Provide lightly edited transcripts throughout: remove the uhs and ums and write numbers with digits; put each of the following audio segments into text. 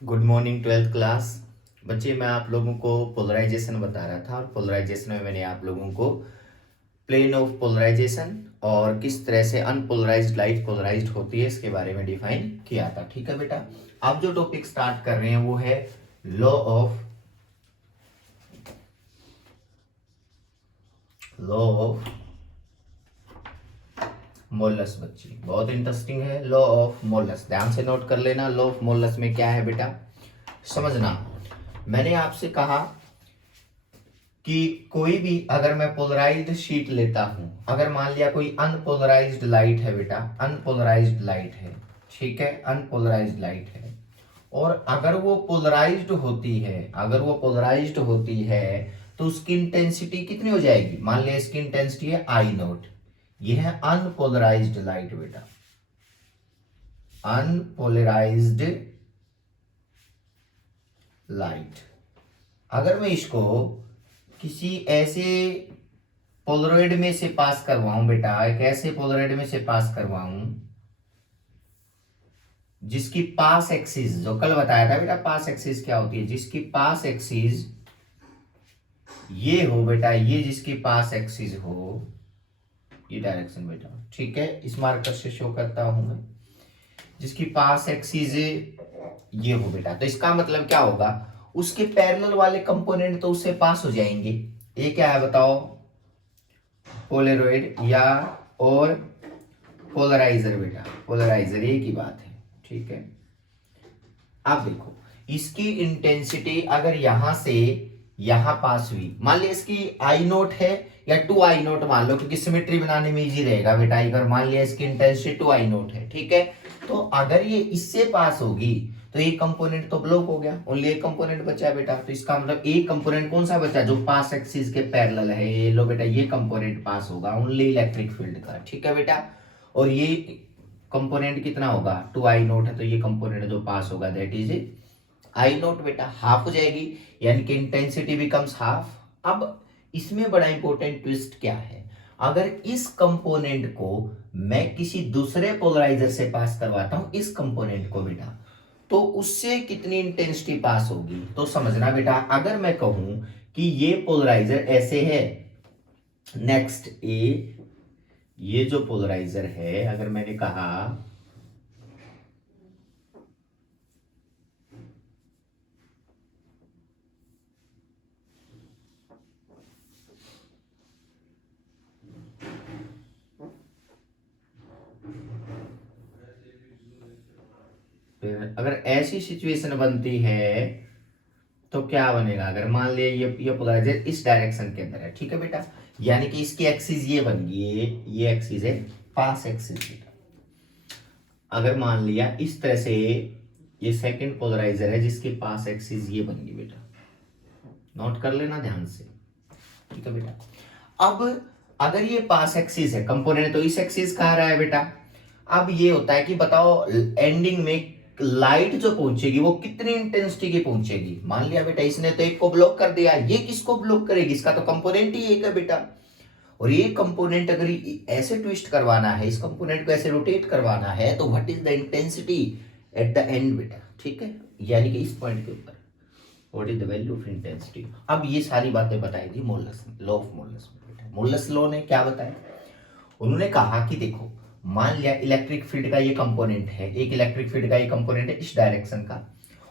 Good morning twelfth class. बच्चे, मैं आप लोगों को पोलराइजेशन बता रहा था और पोलराइजेशन में मैंने आप लोगों को प्लेन ऑफ पोलराइजेशन और किस तरह से अनपोलराइज्ड लाइट पोलराइज्ड होती है इसके बारे में डिफाइन किया था। ठीक है बेटा, अब जो टॉपिक स्टार्ट कर रहे हैं वो है लॉ ऑफ मोलस। बच्ची, बहुत इंटरेस्टिंग है लॉ ऑफ मोलस। ध्यान से नोट कर लेना, लॉ ऑफ मोलस में क्या है बेटा समझना। मैंने आपसे कहा कि कोई भी अगर मैं पोलराइज्ड शीट लेता हूं, अगर मान लिया कोई अनपोलराइज्ड लाइट है बेटा, अनपोलराइज्ड लाइट है, ठीक है, अनपोलराइज्ड लाइट है, और अगर वो पोलराइज्ड होती है, अगर वो पोलराइज्ड होती है तो उसकी इंटेंसिटी कितनी हो जाएगी। मान लिया इसकी इंटेंसिटी है आई नोट, ये है अनपोलराइज्ड लाइट बेटा, अनपोलराइज्ड लाइट। अगर मैं इसको किसी ऐसे पोलरॉइड में से पास करवाऊं बेटा, एक ऐसे पोलरॉइड में से पास करवाऊं जिसकी पास एक्सिस, जो कल बताया था बेटा पास एक्सिस क्या होती है, जिसकी पास एक्सिस ये हो बेटा, ये जिसकी पास एक्सिस हो, ये डायरेक्शन बेटा, ठीक है, इस मार्कर से शो करता हूं मैं, जिसकी पास एक्सिस ये हो बेटा, तो इसका मतलब क्या होगा, उसके पैरेलल वाले कंपोनेंट तो उससे पास हो जाएंगे। ये क्या है बताओ, पोलरॉइड या और पोलराइजर बेटा, पोलराइजर एक ही बात है, ठीक है। अब देखो इसकी इंटेंसिटी अगर यहां से यहां पास हुई, मान लिया इसकी आई नोट है या 2 आई नोट मान लो, क्योंकि सिमेट्री बनाने में इजी रहेगा बेटा। अगर मान लिया इसकी इंटेंसिटी 2 आई नोट है, ठीक है, तो अगर ये इससे पास होगी तो एक कंपोनेंट तो ब्लॉक हो गया, ओनली एक कंपोनेंट बचा है बेटा। तो इसका मतलब एक कंपोनेंट कौन सा बचा, जो पास एक्सिस के पैरेलल है, ये लो बेटा, ये कंपोनेंट पास होगा ओनली इलेक्ट्रिक फील्ड का, ठीक है बेटा। और ये कंपोनेंट कितना होगा, 2 आई नोट है, तो ये कंपोनेंट जो पास होगा दैट इज आई नोट बेटा, हाफ हो जाएगी, यानी कि इंटेंसिटी बिकम्स हाफ। अब इसमें बड़ा इंपॉर्टेंट ट्विस्ट क्या है, अगर इस कंपोनेंट को मैं किसी दूसरे पोलराइजर से पास करवाता हूं, इस कंपोनेंट को बेटा, तो उससे कितनी इंटेंसिटी पास होगी। तो समझना बेटा, अगर मैं कहूं कि ये पोलराइजर ऐसे है, नेक्स्ट ये जो पोलराइजर है, अगर मैंने कहा अगर ऐसी सिचुएशन बनती है तो क्या बनेगा, अगर मान लिया ये पोलराइजर इस डायरेक्शन के अंदर है, ठीक है बेटा, यानी कि इसकी एक्सिस ये बन गई, ये एक्सिस है पास एक्सिस बेटा। अगर मान लिया इस तरह से ये सेकंड पोलराइजर है जिसकी पास एक्सिस ये बन गई बेटा, नोट कर लेना ध्यान से, ठीक है बेटा। अब अगर ये पास एक्सिस है, कंपोनेंट तो इस एक्सिस का आ रहा है बेटा। अब ये होता है कि बताओ एंडिंग में लाइट जो पहुंचेगी वो कितनी इंटेंसिटी की पहुंचेगी। मान लिया बेटा इसने तो एक को ब्लॉक कर दिया, ये किसको ब्लॉक करेगी, इसका तो कंपोनेंट ही एक है बेटा। और ये कंपोनेंट अगर ऐसे ट्विस्ट करवाना है, इस कंपोनेंट को ऐसे रोटेट करवाना है, तो what is the intensity at the end बेटा, ठीक है, यानी कि इस पॉइंट के ऊपर what is the value of intensity. अब ये सारी बातें बताई थी मोलस, लॉ ऑफ मोलस में बेटा। मोलस लॉ ने क्या बताया, उन्होंने कहा कि देखो मान लिया इलेक्ट्रिक फील्ड का ये कंपोनेंट है, एक इलेक्ट्रिक फील्ड का ये कंपोनेंट है इस डायरेक्शन का,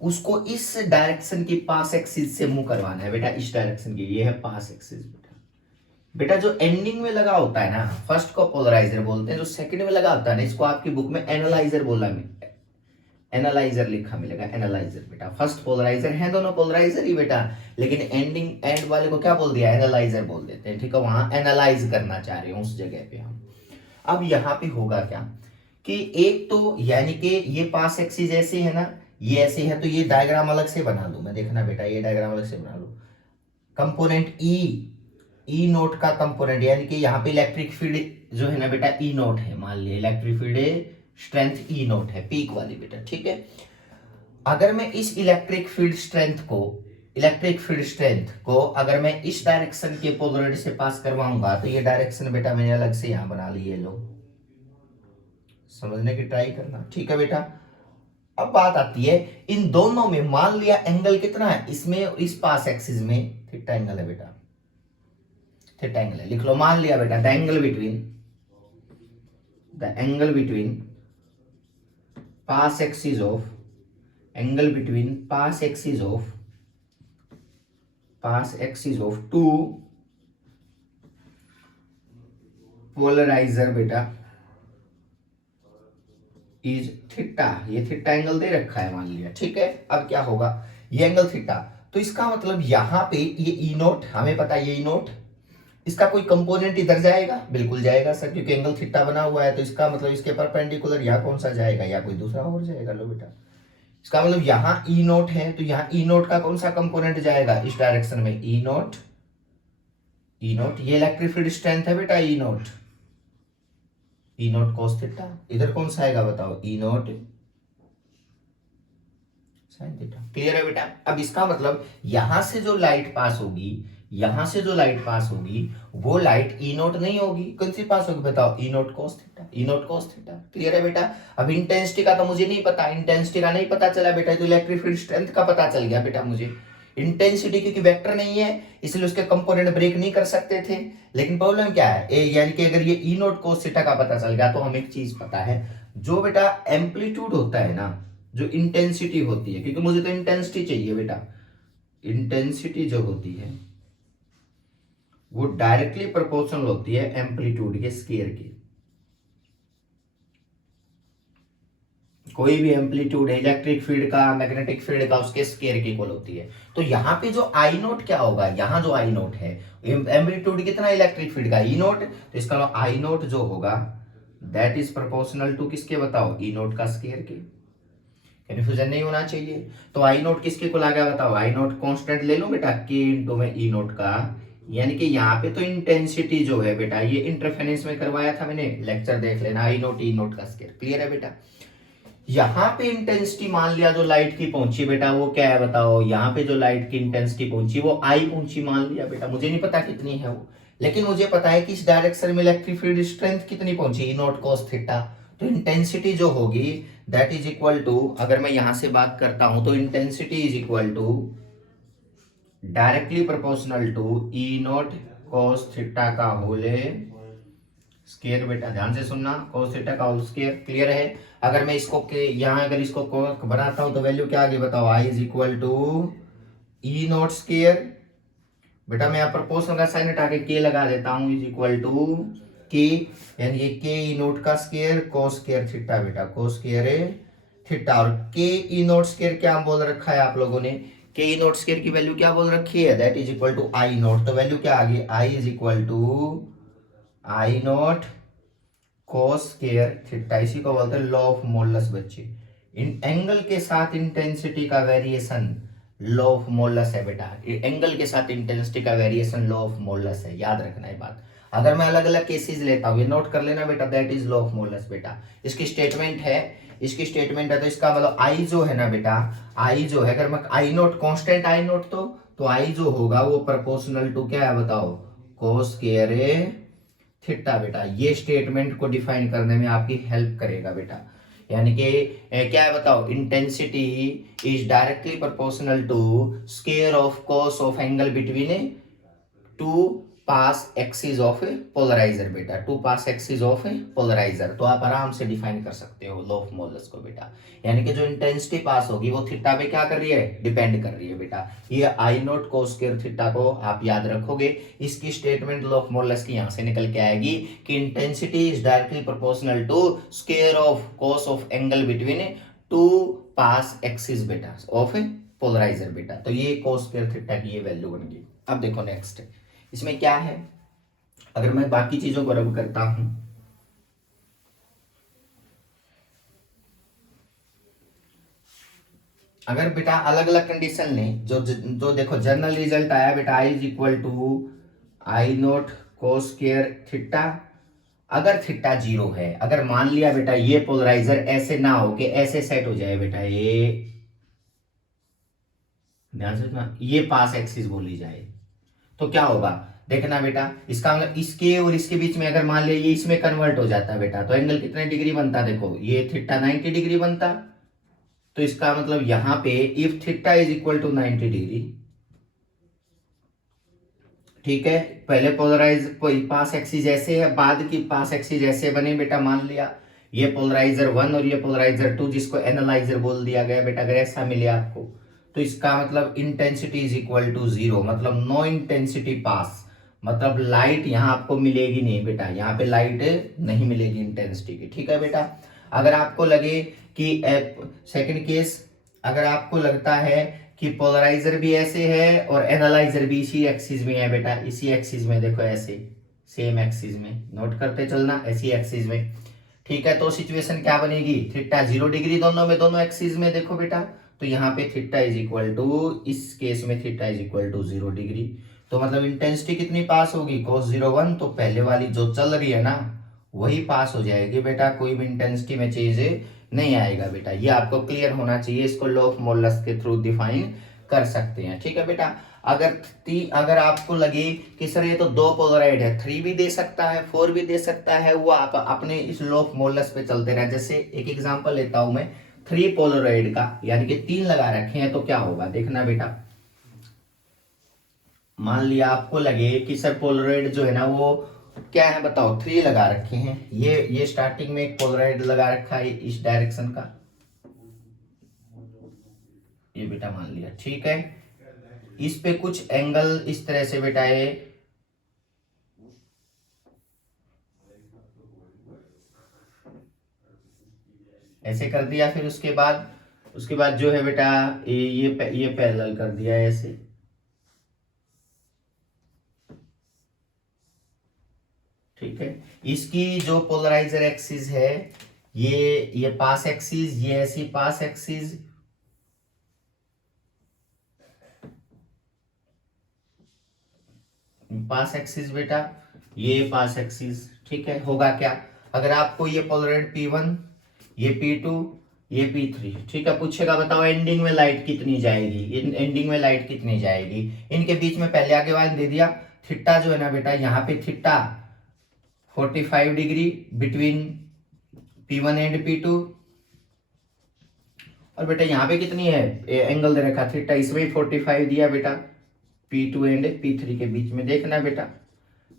उसको इस डायरेक्शन की पास एक्सिस से मूव करवाना है बेटा, इस डायरेक्शन की, ये है पास एक्सिस बेटा। बेटा जो एंडिंग में लगा होता है ना, फर्स्ट को पोलराइजर बोलते हैं, जो सेकंड में लगा होता है ना, इसको आपकी बुक में एनालाइजर बोला, एनालाइजर लिखा मिलेगा, एनालाइजर बेटा। फर्स्ट पोलराइजर है, दोनों पोलराइजर ही बेटा, लेकिन एंड वाले को क्या बोल दिया, एनालाइजर बोल देते हैं, ठीक है, वहां एनालाइज करना चाह रहे हैं उस जगह पे हम। अब यहाँ पे होगा क्या कि एक तो यानी कि ये पास एक्सिस ऐसे है ना, ये ऐसे है, तो ये डायग्राम अलग से बना लू मैं, देखना बेटा, ये डायग्राम अलग से बना लू। कंपोनेंट ई नोट का कंपोनेंट, यानी कि यहाँ पे इलेक्ट्रिक फील्ड जो है ना बेटा ई नोट है, मान लिया इलेक्ट्रिक फील्ड स्ट्रेंथ ई नोट है, पीक वाली बेटा, ठीक है। अगर मैं इस इलेक्ट्रिक फील्ड स्ट्रेंथ को अगर मैं इस डायरेक्शन के पोलराइड से पास करवाऊंगा, तो ये डायरेक्शन बेटा मैंने अलग से यहां बना ली है, लो समझने की ट्राई करना, ठीक है बेटा। अब बात आती है इन दोनों में, मान लिया एंगल कितना है इसमें और इस पास एक्सिस में, थीटा एंगल है बेटा, थीटा एंगल है, लिख लो। मान लिया बेटा the angle between pass axis of, angle between pass axis of two polarizer बेटा इज थीटा। ये थीटा एंगल दे रखा है मान लिया, ठीक है। अब क्या होगा, ये एंगल थीटा, तो इसका मतलब यहां पे ये ई नोट, हमें पता है ये ई नोट, इसका कोई कंपोनेंट इधर जाएगा, बिल्कुल जाएगा सर, क्योंकि एंगल थीटा बना हुआ है, तो इसका मतलब इसके परपेंडिकुलर यहाँ कौन सा जाएगा, या कोई दूसरा और जाएगा। लो बेटा, इसका मतलब यहाँ ई नोट है, तो यहाँ ई नोट का कौन सा कंपोनेंट जाएगा इस डायरेक्शन में, ई नोट। ये इलेक्ट्रिक फील्ड स्ट्रेंथ है बेटा, ई नोट कॉस थीटा। इधर कौन सा आएगा बताओ, ई नोट साइन थीटा। क्लियर है बेटा। अब इसका मतलब यहां से जो लाइट पास होगी, वो लाइट ई नोट नहीं होगी, कौन सी पास होगी बताओ, ई नोट कॉस थीटा। क्लियर है बेटा। अब इंटेंसिटी का तो मुझे नहीं पता, इंटेंसिटी का नहीं पता चला बेटा, तो इलेक्ट्रिक फील्ड स्ट्रेंथ का पता चल गया बेटा मुझे। इंटेंसिटी क्योंकि वेक्टर नहीं है इसलिए उसके कंपोनेंट ब्रेक नहीं कर सकते थे, लेकिन प्रॉब्लम क्या है, यानी कि अगर ये ई नोट कोस थीटा का पता चल गया तो हमें एक चीज पता है, जो बेटा एम्पलीट्यूड होता है ना, जो इंटेंसिटी होती है, क्योंकि मुझे तो इंटेंसिटी चाहिए बेटा, इंटेंसिटी जो होती है वो डायरेक्टली प्रोपोर्शनल होती है एम्पलीट्यूड के स्केयर की। कोई भी एम्पलीट्यूड है इलेक्ट्रिक फील्ड का, मैग्नेटिक फील्ड का, उसके स्केयर की इक्वल होती है। तो यहाँ पे जो आई नोट क्या होगा, यहाँ जो आई नोट है, एम्पलीट्यूड कितना इलेक्ट्रिक फील्ड का, ई नोट, तो इसका आई नोट जो होगा दैट इज प्रोपोर्शनल टू किसके बताओ, ई नोट का स्केयर के। कन्फ्यूजन नहीं होना चाहिए। तो आई नोट किसके को लगा बताओ, आई नोट कांस्टेंट ले लो बेटा, के इंटू में ई नोट का, यानी कि यहाँ पे तो इंटेंसिटी जो है बेटा, ये इंटरफेरेंस में करवाया था मैंने, लेक्चर देख लेना, आई नोट ई नोट का स्केयर। क्लियर है बेटा। यहाँ पे इंटेंसिटी मान लिया जो लाइट की पहुंची बेटा, वो क्या है बताओ, यहाँ पे जो लाइट की इंटेंसिटी पहुंची वो आई पहुंची मान लिया बेटा, मुझे नहीं पता कितनी है वो, लेकिन मुझे पता है कि इस डायरेक्शन में इलेक्ट्रिक फील्ड स्ट्रेंथ कितनी पहुंची, ई नोट कॉस थीटा। तो इंटेंसिटी जो होगी दैट इज इक्वल टू, अगर मैं यहां से बात करता हूं तो intensity is equal to directly proportional to E naught cos theta का होल स्केयर बेटा, ध्यान से सुनना, cos थीटा का होल स्केयर। क्लियर है। अगर मैं इसको यहाँ अगर इसको बनाता हूं तो वैल्यू क्या आ गई बताओ, I is equal to E naught square बेटा, मैं यहाँ प्रोपोर्शनल का साइन हटा के के लगा देता हूं, इज इक्वल टू के, यानी ये के ई नोट का स्केयर cos स्केयर थीटा बेटा, cos स्केयर थीटा। और के ई नोट स्केयर क्या बोल रखा है आप लोगों ने, के ई नोट स्केयर की वैल्यू क्या बोल रखी है, that is equal to I naught. तो वैल्यू क्या आ गई, I is equal to I naught cos square theta. इसी को बोलते हैं लॉ ऑफ मोलस बच्चे। इन एंगल के साथ इंटेंसिटी का वेरिएशन लॉ ऑफ मोलस है बेटा, एंगल के साथ इंटेंसिटी का वेरिएशन लॉ ऑफ मोलस है, याद रखना ये बात। अगर मैं अलग अलग केसेस लेता हूं, ये नोट कर लेना बेटा, दैट इज लॉ ऑफ मोलस बेटा। इसकी स्टेटमेंट है, तो इसका मतलब आई जो है ना बेटा, आई जो है, अगर मैं आई नोट कांस्टेंट आई नोट, तो आई जो होगा वो प्रोपोर्शनल टू क्या है बताओ, cos स्क्वायर थीटा बेटा। ये स्टेटमेंट को डिफाइन करने में आपकी हेल्प करेगा बेटा, यानी कि क्या है बताओ, intensity is directly proportional to square of cos of angle between two pass axis of polariser बेटा, two pass axis of polariser. तो आप आराम से डिफाइन कर सकते हो लॉ ऑफ मोलस को बेटा, यानी कि जो इंटेंसिटी पास होगी वो थीटा पे क्या कर रही है, डिपेंड कर रही है बेटा। ये आई नोट cos स्क्वायर थीटा को आप याद रखोगे, इसकी स्टेटमेंट लॉ ऑफ मोलस की यहां से निकल के आएगी कि intensity is directly proportional to square of cos of angle between two pass axis बेटा ऑफ पोलराइजर बेटा। तो ये cos स्क्वायर थीटा की ये वैल्यू बन गई। अब देखो नेक्स्ट इसमें क्या है, अगर मैं बाकी चीजों को रब करता हूं, अगर बेटा अलग अलग कंडीशन लें, जो देखो जनरल रिजल्ट आया बेटा, I is equal to I naught cos square theta. अगर थीटा 0 है, अगर मान लिया बेटा ये पोलराइजर ऐसे ना हो के ऐसे सेट हो जाए बेटा, ये ध्यान से सुनना, ये पास एक्सिस बोली जाए, तो क्या होगा देखना बेटा, इसका मतलब इसके और इसके बीच में अगर मान लिया ये इसमें कन्वर्ट हो जाता है बेटा, तो एंगल कितने डिग्री बनता, देखो ये थीटा 90 डिग्री बनता, तो इसका मतलब यहां पे if theta is equal to 90 degree, ठीक है, पहले पोलराइज पास एक्सिस ऐसे है, बाद की पास एक्सिस ऐसे बने बेटा, मान लिया ये पोलराइजर 1 और ये पोलराइजर 2 जिसको एनालाइजर बोल दिया गया बेटा, अगर ऐसा मिले आपको तो इसका मतलब इंटेंसिटी इज इक्वल टू 0, मतलब नो इंटेंसिटी पास, मतलब लाइट यहां आपको मिलेगी नहीं बेटा, यहाँ पे लाइट नहीं मिलेगी इंटेंसिटी की, ठीक है बेटा। अगर आपको लगे कि सेकंड केस, अगर आपको लगता है कि पोलराइजर भी ऐसे है और एनालाइजर भी इसी एक्सिस में है बेटा, इसी एक्सिस में देखो ऐसे सेम एक्सिस में, नोट करते चलना ऐसी एक्सिस में, ठीक है, तो सिचुएशन क्या बनेगी, थीटा 0 डिग्री दोनों में, दोनों एक्सिस में देखो बेटा, तो यहाँ पे थीटा इज इक्वल टू, इस केस में theta is equal to 0 degree, तो मतलब इंटेंसिटी कितनी पास होगी, cos 01, तो पहले वाली जो चल रही है ना वही पास हो जाएगी बेटा, कोई भी इंटेंसिटी में चेंज नहीं आएगा बेटा, ये आपको क्लियर होना चाहिए, इसको लॉ ऑफ मोलस के थ्रू डिफाइन कर सकते हैं, ठीक है बेटा। अगर आपको लगे कि सर ये तो दो पोलराइड है, 3 भी दे सकता है 4 भी दे सकता है, वो आप अपने इस लॉ ऑफ मोलस पे चलते रहे। जैसे एक एग्जांपल लेता हूं मैं 3 पोलराइड का, यानी कि 3 लगा रखे हैं, तो क्या होगा देखना बेटा, मान लिया आपको लगे कि सर पोलराइड जो है ना वो क्या है बताओ, 3 लगा रखे हैं, ये स्टार्टिंग में एक पोलराइड लगा रखा है इस डायरेक्शन का, ये बेटा मान लिया, ठीक है, इस पे कुछ एंगल इस तरह से बेटा ये ऐसे कर दिया, फिर उसके बाद जो है बेटा ये पैरेलल कर दिया ऐसे, ठीक है, इसकी जो पोलराइजर एक्सिस है ये पास एक्सिस, ये ऐसी पास एक्सिस, पास एक्सिस बेटा, ये पास एक्सिस, ठीक है, होगा क्या, अगर आपको ये पोलराइड P1, ये P2, ये P3, ठीक है, पूछेगा बताओ एंडिंग में लाइट कितनी जाएगी, एंडिंग में लाइट कितनी जाएगी, इनके बीच में पहले आगे वाले दे दिया, थीटा जो है ना बेटा, यहाँ पे theta 45 degree between P1 and P2, और बेटा यहाँ पे कितनी है एंगल दे रखा थीटा, इसमें 45 दिया बेटा, P2 एंड P3 के बीच में, देखना बेटा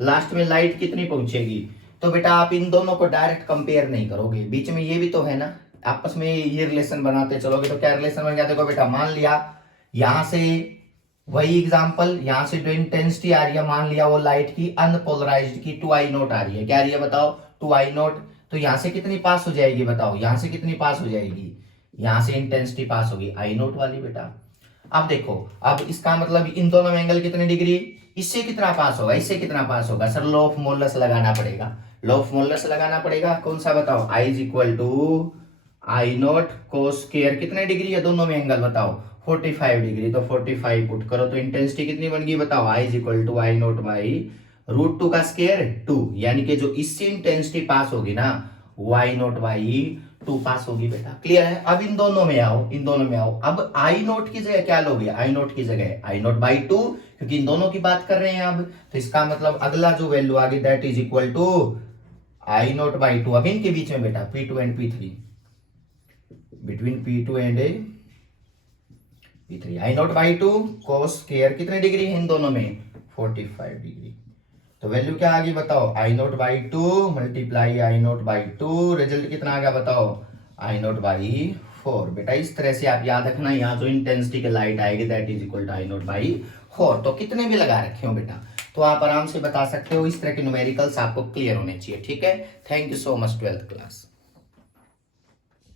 लास्ट में लाइट कितनी पहुंचेगी, तो बेटा आप इन दोनों को डायरेक्ट कंपेयर नहीं करोगे, बीच में ये भी तो है ना, आपस में ये रिलेशन बनाते चलोगे तो क्या रिलेशन बन गया, देखो बेटा मान लिया यहां से वही एग्जांपल, यहां से जो इंटेंसिटी आ रही है मान लिया वो लाइट की अनपोलराइज्ड की 2I0 आ रही है, क्या आ रही है बताओ 2I0, तो यहां से कितनी पास हो जाएगी बताओ, यहां से कितनी पास हो जाएगी, यहां से इंटेंसिटी पास होगी I0 वाली बेटा। अब देखो, अब इसका मतलब इन दोनों में एंगल कितने डिग्री, इससे कितना पास होगा, इससे कितना पास होगा, सर लॉ ऑफ मोलस लगाना पड़ेगा, लॉ ऑफ मोलस लगाना पड़ेगा, कौन सा बताओ, I is equal to I0 cos square, कितने डिग्री है दोनों में एंगल बताओ 45 डिग्री, तो 45 पुट करो तो इंटेंसिटी कितनी बन गई बताओ, I is equal to I0 by √2 का स्क्वायर 2, यानी कि जो इससे इंटेंसिटी पास होगी ना वो I0 बाई 2 पास होगी बेटा, क्लियर है। अब इन दोनों में आओ, इन दोनों में आओ, अब I0 की जगह क्या लोगे, I0 की जगह I0 बाई 2, क्योंकि इन दोनों की बात कर रहे हैं अब, तो इसका मतलब अगला जो वैल्यू आ गई that is equal to I0 by 2, अब इनके बीच में बेटा P2 and P3, between P2 and P3 I0 by 2 cos square कितने डिग्री है इन दोनों में 45 डिग्री, तो वैल्यू क्या आ गई बताओ, I0 by 2 multiply I0 by 2, result कितना आ गया बताओ I0 बाई 4, बेटा इस तरह से आप याद रखना, यहाँ जो इंटेंसिटी की लाइट आएगी that is equal to I0 by 4, तो कितने भी लगा रखे हो बेटा तो आप आराम से बता सकते हो, इस तरह के न्यूमेरिकल्स आपको क्लियर होने चाहिए, ठीक है। Thank you so much 12th class.